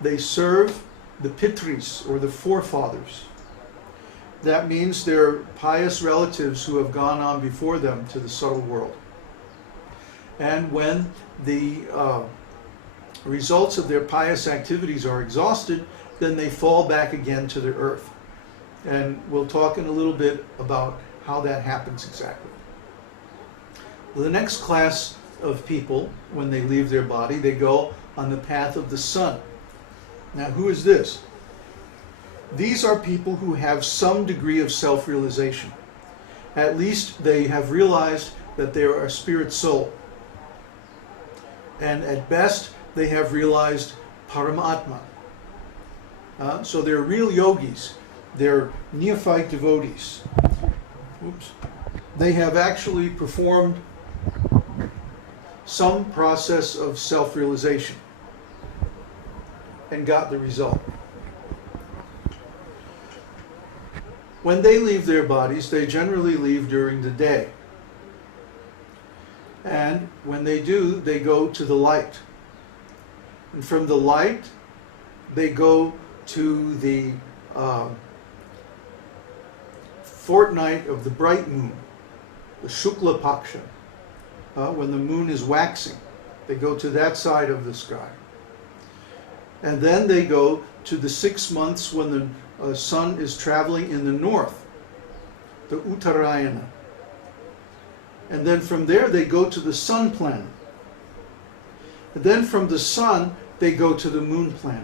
they serve the pitris, or the forefathers. That means they're pious relatives who have gone on before them to the subtle world. And when the results of their pious activities are exhausted, then they fall back again to the earth. And we'll talk in a little bit about how that happens exactly. The next class of people, when they leave their body, they go on the path of the sun. Now, who is this? These are people who have some degree of self-realization. At least they have realized that they are a spirit soul. And at best, they have realized Paramatma. So they're real yogis. They're neophyte devotees. Oops. They have actually performed some process of self-realization and got the result. When they leave their bodies, they generally leave during the day. And when they do, they go to the light. And from the light, they go to the fortnight of the bright moon, the Shukla Paksha, when the moon is waxing. They go to that side of the sky. And then they go to the 6 months when the sun is traveling in the north, the Uttarayana. And then from there they go to the sun planet. And then from the sun they go to the moon planet.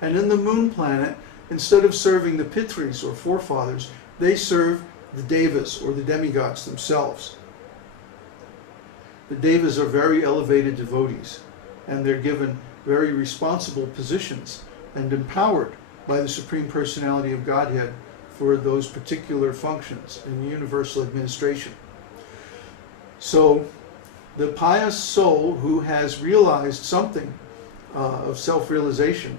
And in the moon planet, instead of serving the pitris, or forefathers, they serve the devas, or the demigods themselves. The devas are very elevated devotees, and they're given very responsible positions and empowered by the Supreme Personality of Godhead for those particular functions in universal administration. So the pious soul who has realized something of self-realization,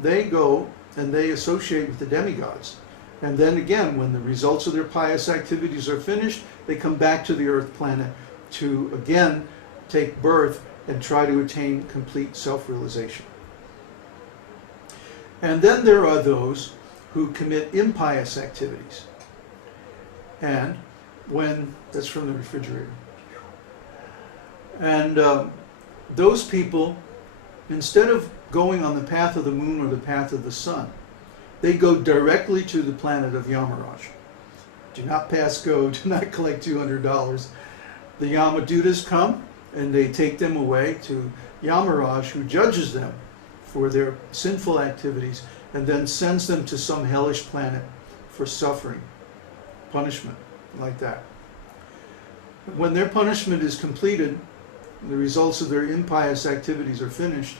they go and they associate with the demigods. And then again, when the results of their pious activities are finished, they come back to the earth planet to again take birth and try to attain complete self-realization. And then there are those who commit impious activities. And when, that's from the refrigerator. And those people, instead of going on the path of the moon or the path of the sun, they go directly to the planet of Yamaraj. Do not pass go, do not collect $200. The Yamadutas come and they take them away to Yamaraj, who judges them for their sinful activities and then sends them to some hellish planet for suffering, punishment, like that. When their punishment is completed, the results of their impious activities are finished,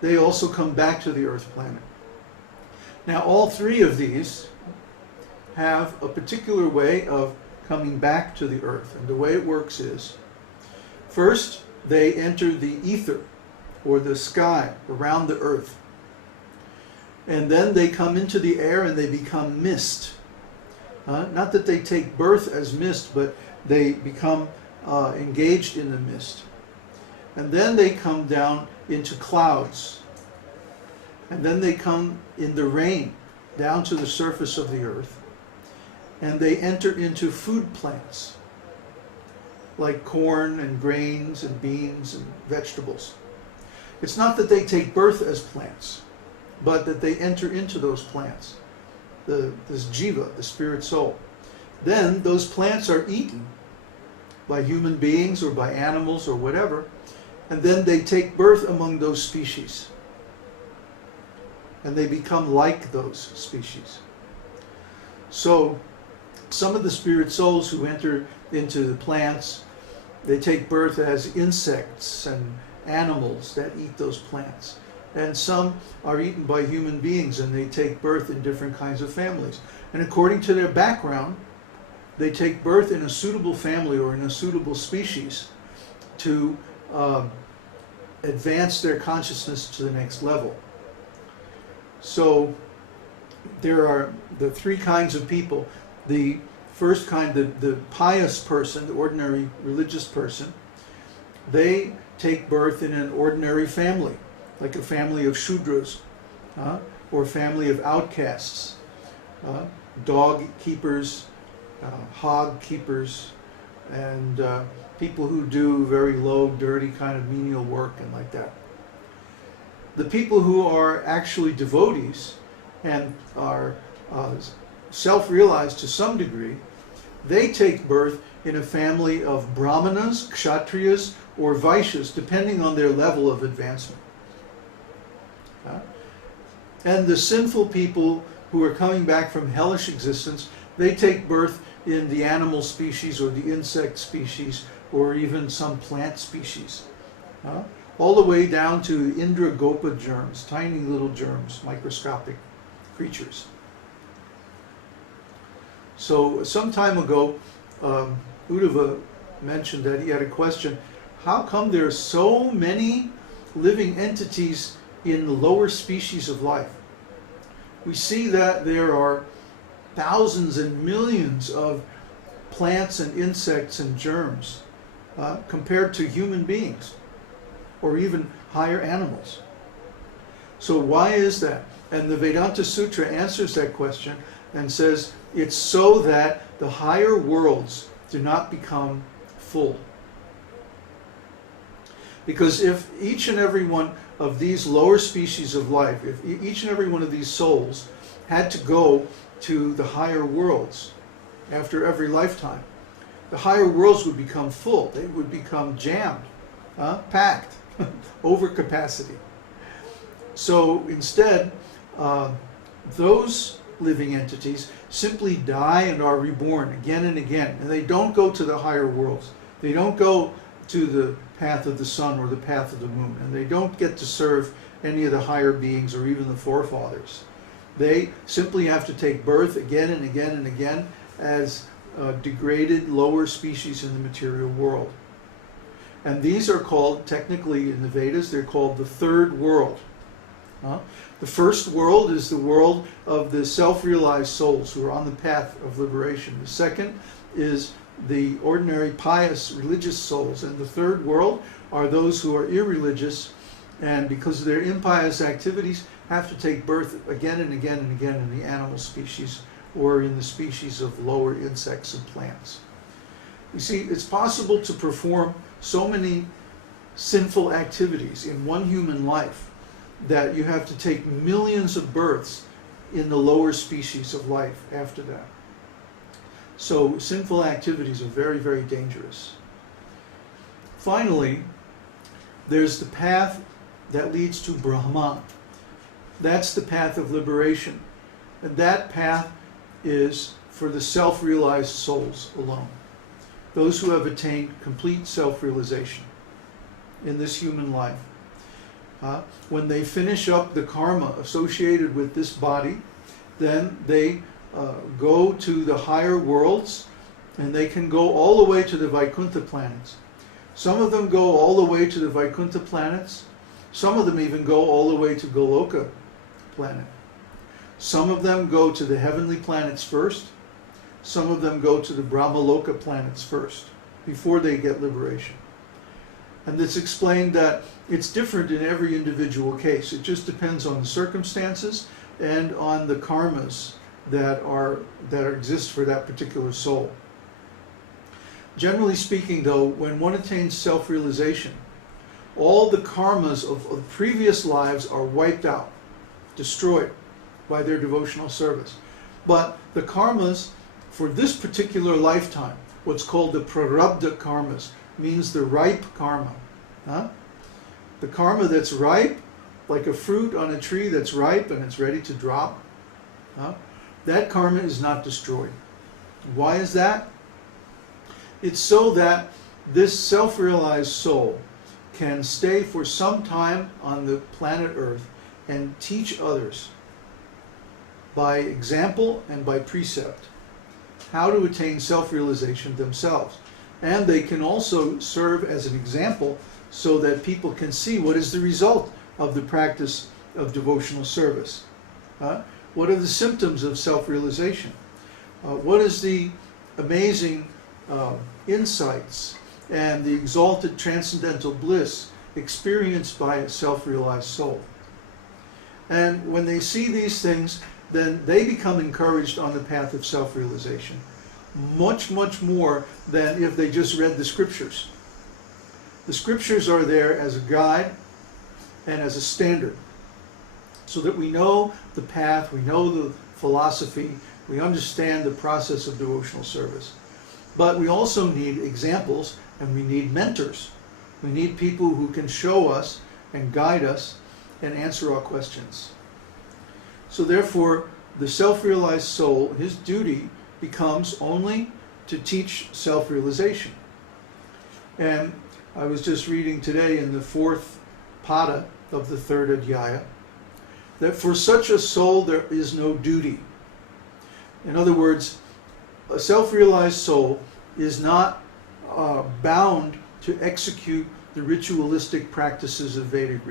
they also come back to the earth planet. Now, all three of these have a particular way of coming back to the earth. And the way it works is, first, they enter the ether, or the sky, around the earth. And then they come into the air and they become mist. Not that they take birth as mist, but they become engaged in the mist. And then they come down into clouds. And then they come in the rain down to the surface of the earth. And they enter into food plants, like corn and grains and beans and vegetables. It's not that they take birth as plants, but that they enter into those plants, this jiva, the spirit soul. Then those plants are eaten by human beings or by animals or whatever, and then they take birth among those species. And they become like those species. So some of the spirit souls who enter into the plants, they take birth as insects and animals that eat those plants. And some are eaten by human beings and they take birth in different kinds of families. And according to their background, they take birth in a suitable family or in a suitable species to advance their consciousness to the next level. So there are the three kinds of people. The first kind, the pious person, the ordinary religious person, they take birth in an ordinary family, like a family of Shudras, or family of outcasts, dog keepers, hog keepers, and people who do very low, dirty kind of menial work and like that. The people who are actually devotees and are self-realized to some degree, they take birth in a family of brahmanas, kshatriyas, or vaishyas, depending on their level of advancement. And the sinful people who are coming back from hellish existence, they take birth in the animal species or the insect species or even some plant species. All the way down to Indragopa germs, tiny little germs, microscopic creatures. So some time ago, Uddhava mentioned that he had a question, how come there are so many living entities in the lower species of life? We see that there are thousands and millions of plants and insects and germs compared to human beings or even higher animals. So why is that? And the Vedānta-sūtra answers that question and says it's so that the higher worlds do not become full. Because if each and every one of these lower species of life, if each and every one of these souls had to go to the higher worlds after every lifetime, the higher worlds would become full. They would become jammed, packed, over capacity. So instead, those living entities simply die and are reborn again and again. And they don't go to the higher worlds. They don't go to the path of the sun or the path of the moon. And they don't get to serve any of the higher beings or even the forefathers. They simply have to take birth again and again and again as degraded lower species in the material world. And these are called, technically in the Vedas, they're called the third world. The first world is the world of the self-realized souls who are on the path of liberation. The second is the ordinary pious religious souls. And the third world are those who are irreligious and because of their impious activities have to take birth again and again and again in the animal species or in the species of lower insects and plants. You see, it's possible to perform so many sinful activities in one human life that you have to take millions of births in the lower species of life after that. So sinful activities are very, very dangerous. Finally, there's the path that leads to Brahman. That's the path of liberation. And that path is for the self-realized souls alone. Those who have attained complete self-realization in this human life. When they finish up the karma associated with this body, then they go to the higher worlds, and they can go all the way to the Vaikuntha planets. Some of them go all the way to the Vaikuntha planets. Some of them even go all the way to Goloka planet. Some of them go to the heavenly planets first. Some of them go to the Brahmaloka planets first, before they get liberation. And it's explained that it's different in every individual case. It just depends on the circumstances and on the karmas that exist for that particular soul. Generally speaking, though, when one attains self-realization, all the karmas of previous lives are wiped out, destroyed by their devotional service. But the karmas for this particular lifetime, what's called the prarabdha karmas, means the ripe karma. The karma that's ripe, like a fruit on a tree that's ripe and it's ready to drop, that karma is not destroyed. Why is that? It's so that this self-realized soul can stay for some time on the planet Earth and teach others by example and by precept how to attain self-realization themselves. And they can also serve as an example so that people can see what is the result of the practice of devotional service. What are the symptoms of self-realization? What is the amazing insights and the exalted transcendental bliss experienced by a self-realized soul? And when they see these things, then they become encouraged on the path of self-realization. Much, much more than if they just read the scriptures. The scriptures are there as a guide and as a standard, so that we know the path, we know the philosophy, we understand the process of devotional service. But we also need examples, and we need mentors. We need people who can show us and guide us and answer our questions. So therefore, the self-realized soul, his duty becomes only to teach self-realization. And I was just reading today in the 4th pada of the 3rd Adhyaya that for such a soul there is no duty. In other words, a self-realized soul is not bound to execute the ritualistic practices of Vedic religion.